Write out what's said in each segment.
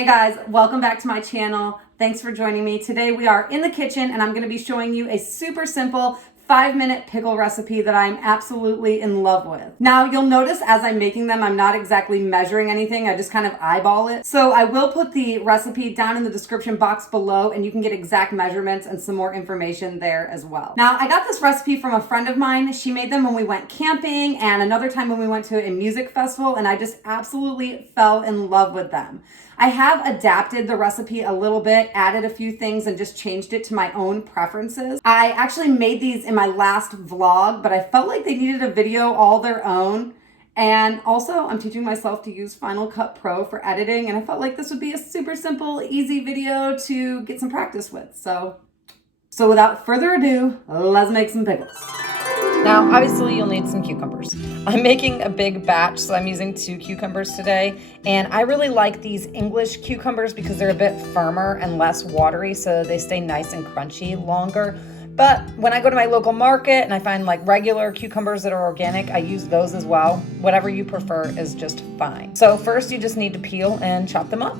Hey guys, welcome back to my channel. Thanks for joining me. Today we are in the kitchen and I'm going to be showing you a super simple 5-minute pickle recipe that I'm absolutely in love with. Now you'll notice as I'm making them, I'm not exactly measuring anything. I just kind of eyeball it. So I will put the recipe down in the description box below and you can get exact measurements and some more information there as well. Now I got this recipe from a friend of mine. She made them when we went camping and another time when we went to a music festival, and I just absolutely fell in love with them. I have adapted the recipe a little bit, added a few things, and just changed it to my own preferences. I actually made these in my last vlog, but I felt like they needed a video all their own. And also, I'm teaching myself to use Final Cut Pro for editing, and I felt like this would be a super simple, easy video to get some practice with. So without further ado, let's make some pickles. Now, obviously you'll need some cucumbers. I'm making a big batch, so I'm using 2 cucumbers today. And I really like these English cucumbers because they're a bit firmer and less watery, so they stay nice and crunchy longer. But when I go to my local market and I find like regular cucumbers that are organic, I use those as well. Whatever you prefer is just fine. So first you just need to peel and chop them up.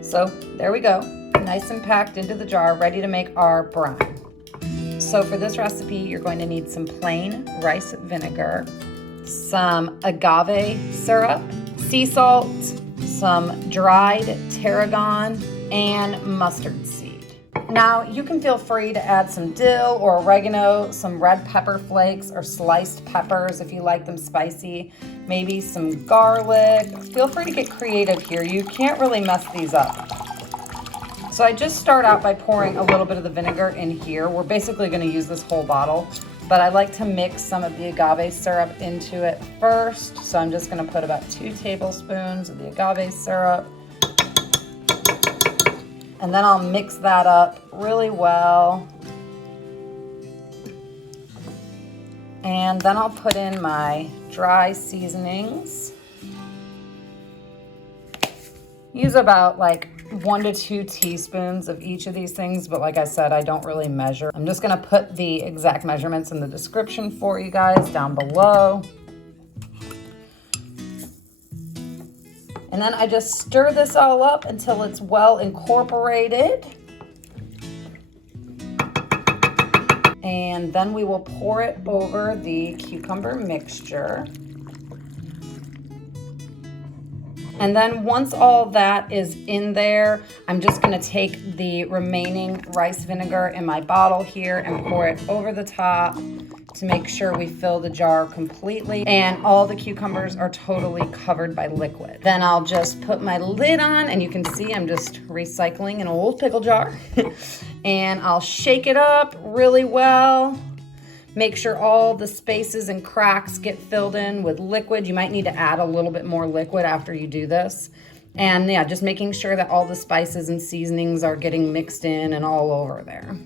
So there we go, nice and packed into the jar, ready to make our brine. So for this recipe, you're going to need some plain rice vinegar, some agave syrup, sea salt, some dried tarragon, and mustard seed. Now you can feel free to add some dill or oregano, some red pepper flakes or sliced peppers if you like them spicy, maybe some garlic. Feel free to get creative here. You can't really mess these up. So I just start out by pouring a little bit of the vinegar in here. We're basically going to use this whole bottle, but I like to mix some of the agave syrup into it first. So I'm just going to put about 2 tablespoons of the agave syrup. And then I'll mix that up really well. And then I'll put in my dry seasonings. Use about like 1 to 2 teaspoons of each of these things, but like I said, I don't really measure. I'm just gonna put the exact measurements in the description for you guys down below. And then I just stir this all up until it's well incorporated. And then we will pour it over the cucumber mixture. And then once all that is in there, I'm just gonna take the remaining rice vinegar in my bottle here and pour it over the top to make sure we fill the jar completely and all the cucumbers are totally covered by liquid. Then I'll just put my lid on, and you can see I'm just recycling an old pickle jar. And I'll shake it up really well. Make sure all the spaces and cracks get filled in with liquid. You might need to add a little bit more liquid after you do this. And yeah, just making sure that all the spices and seasonings are getting mixed in and all over there.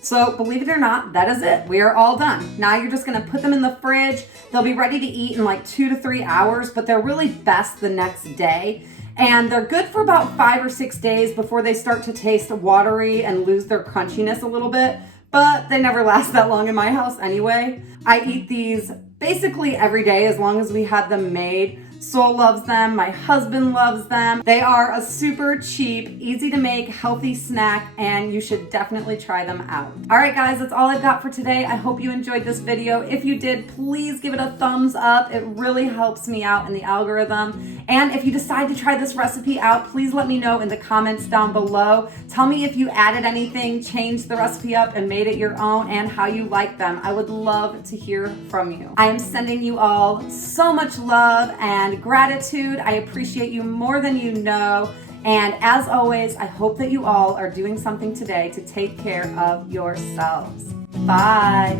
So believe it or not, that is it. We are all done. Now you're just gonna put them in the fridge. They'll be ready to eat in like 2 to 3 hours, but they're really best the next day. And they're good for about 5 or 6 days before they start to taste watery and lose their crunchiness a little bit, but they never last that long in my house anyway. I eat these basically every day as long as we had them made. Sol loves them, my husband loves them. They are a super cheap, easy to make, healthy snack, and you should definitely try them out. All right guys, that's all I've got for today. I hope you enjoyed this video. If you did, please give it a thumbs up. It really helps me out in the algorithm. And if you decide to try this recipe out, please let me know in the comments down below. Tell me if you added anything, changed the recipe up, and made it your own, and how you like them. I would love to hear from you. I am sending you all so much love and gratitude. I appreciate you more than you know. And as always, I hope that you all are doing something today to take care of yourselves. Bye.